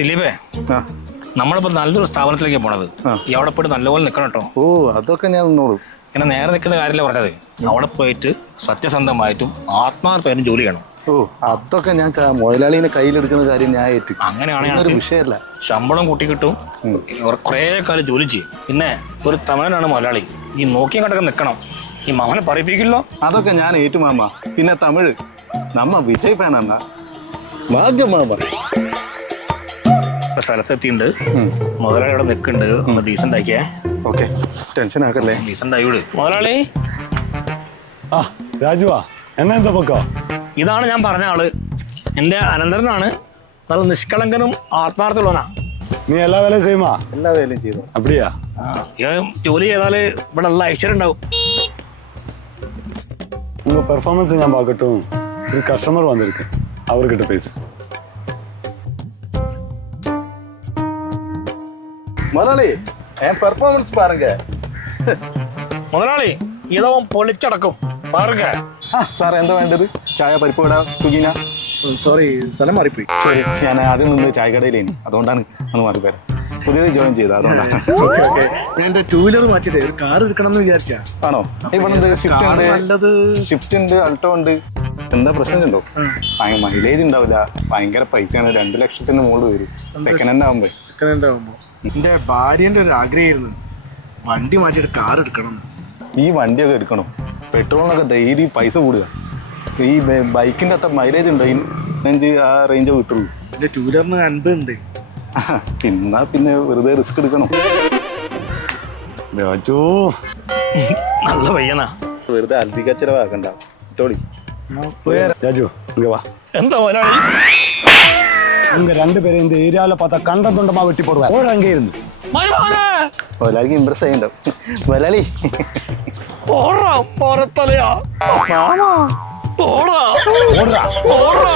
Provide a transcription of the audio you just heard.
ദിലീപേ, നമ്മളിപ്പോ നല്ലൊരു സ്ഥാപനത്തിലേക്ക് പോണത്. ഈ അവിടെ പോയിട്ട് നല്ലപോലെ നിക്കണം കേട്ടോ. ഓ, അതൊക്കെ ഞാൻ നിന്നോളൂ. ഇങ്ങനെ നേരെ നിൽക്കുന്ന കാര്യമല്ല പറഞ്ഞത്. അവിടെ പോയിട്ട് സത്യസന്ധമായിട്ടും ആത്മാർത്ഥമായിട്ടും ജോലി ചെയ്യണം. ഓ, അതൊക്കെ ഞാൻ മുതലാളിനെ കയ്യിലെടുക്കുന്ന കാര്യം ഞാൻ ഏറ്റു. അങ്ങനെയാണെങ്കിൽ വിഷയമല്ല. ശമ്പളം കൂട്ടി കിട്ടും, കുറേ കാലം ജോലി ചെയ്യും. പിന്നെ ഒരു തമിഴനാണ് മുതലാളി. ഈ നോക്കിയും കണ്ടൊക്കെ നിൽക്കണം. ഈ മാമനെ പറയിപ്പിക്കില്ലോ. അതൊക്കെ ഞാൻ ഏറ്റു മാമ. പിന്നെ തമിഴ് നമ്മ വിജയ് ഫാനാ. ഭാഗ്യം മാമ. സ്ഥലത്തെത്തിണ്ട്, മുതലാളി അവിടെ നിൽക്കുന്നുണ്ട്. ഒന്ന് ഡീസന്റ് ആക്കിയേ. ഓക്കെ, ടെൻഷൻ ആക്കല്ലേ. ഡീസന്റ് ആയി വിട് മുതലാളി. ആ രാജുവാ, എന്നാ എന്താ പൊക്കോ? ഇതാണ് ഞാൻ പറഞ്ഞ ആള്. എന്റെ അനന്തരനാണ്. നല്ല നിഷ്കളങ്കനും ആത്മാർത്ഥമുള്ളവനാ. നീ എല്ലാ വേലയും ചെയ്യുമാ? എല്ലാ വേലയും ചെയ്തു. അപ്പടിയാ? ജോലി ചെയ്താല് ഇവിടെ നല്ല ഐശ്വര്യം ഉണ്ടാവും. உங்க பெர்ஃபார்மன்ஸ் ഞാൻ பார்க்கட்டும். ഒരു കസ്റ്റമർ വന്നിരിക്കും, അവർക്കിട്ട് പൈസ. മുതലാളി, പെർഫോമൻസ് പാരുങ്ക. മുതലാളി ഇതവൻ പൊളിച്ചടക്കും. പാറുക. സാർ എന്താ വേണ്ടത്? ചായ, പരിപ്പ് വട, സുഗീന? സോറി, സ്ഥലം മാറിപ്പോയി. ശരി, ഞാൻ ആദ്യം നിന്ന് ചായക്കടയിലേനി, അതുകൊണ്ടാണ് ഒന്ന് മാറിപ്പോയത്. പുതിയത് ജോയിൻ ചെയ്ത, അതുകൊണ്ടാണ്. ഞാൻ എന്റെ 2 വീലർ മാറ്റിട്ട് ഒരു കാർ എടുക്കണം എന്ന് വിചാരിച്ചാ. ആണോ? ഇവിടെ ഷിഫ്റ്റ് ഉണ്ട്, നല്ലത് ഷിഫ്റ്റ് ഉണ്ട്, അൾട്ടോ ഉണ്ട്. എന്താ പ്രശ്നമുണ്ടോ? മൈലേജ് ഉണ്ടാവില്ല, ഭയങ്കര പൈസയാണ്. 2 ലക്ഷത്തിന് മുകളിൽ വരും സെക്കൻഡ് ഹാൻഡ് ആകുമ്പോ. സെക്കൻഡ് ഹാൻഡ് ആകുമ്പോ എന്റെ ഭാര്യന്റെ ഒരു ആഗ്രഹമായിരുന്നു വണ്ടി മാറ്റിയിട്ട് കാർ എടുക്കണം. ഈ വണ്ടിയൊക്കെ എടുക്കണം. പെട്രോളിനൊക്കെ ഡെയിലി പൈസ കൂടുക. ഈ ബൈക്കിന്റെ അത്ര മൈലേജ് ഉണ്ടോ? 5 ആ റേഞ്ച് കിട്ടുള്ളൂ. എന്റെ 2 വീലറിന് 50 ഉണ്ട്. പിന്നെ വെറുതെ റിസ്ക് എടുക്കണം. രാജു നല്ല പയ്യനാ. വെറുതെ അധിക ചെലവാക്കണ്ട. ടോളി രാജു இங்க வா. എന്താ മുതലാളി? உங்க 2 பேரும் இந்த ஏரியால பார்த்தா கண்டம் துண்டமா வெட்டி போடுவாங்க. ஓட அங்கே இருந்து മുതലാളിക്ക് ഇമ്പ്രസ് ചെയ്യണ്ടാവും. മുതലാളി പോറാ, പോരത്തലയാ. ஓடுறா. പോടാ.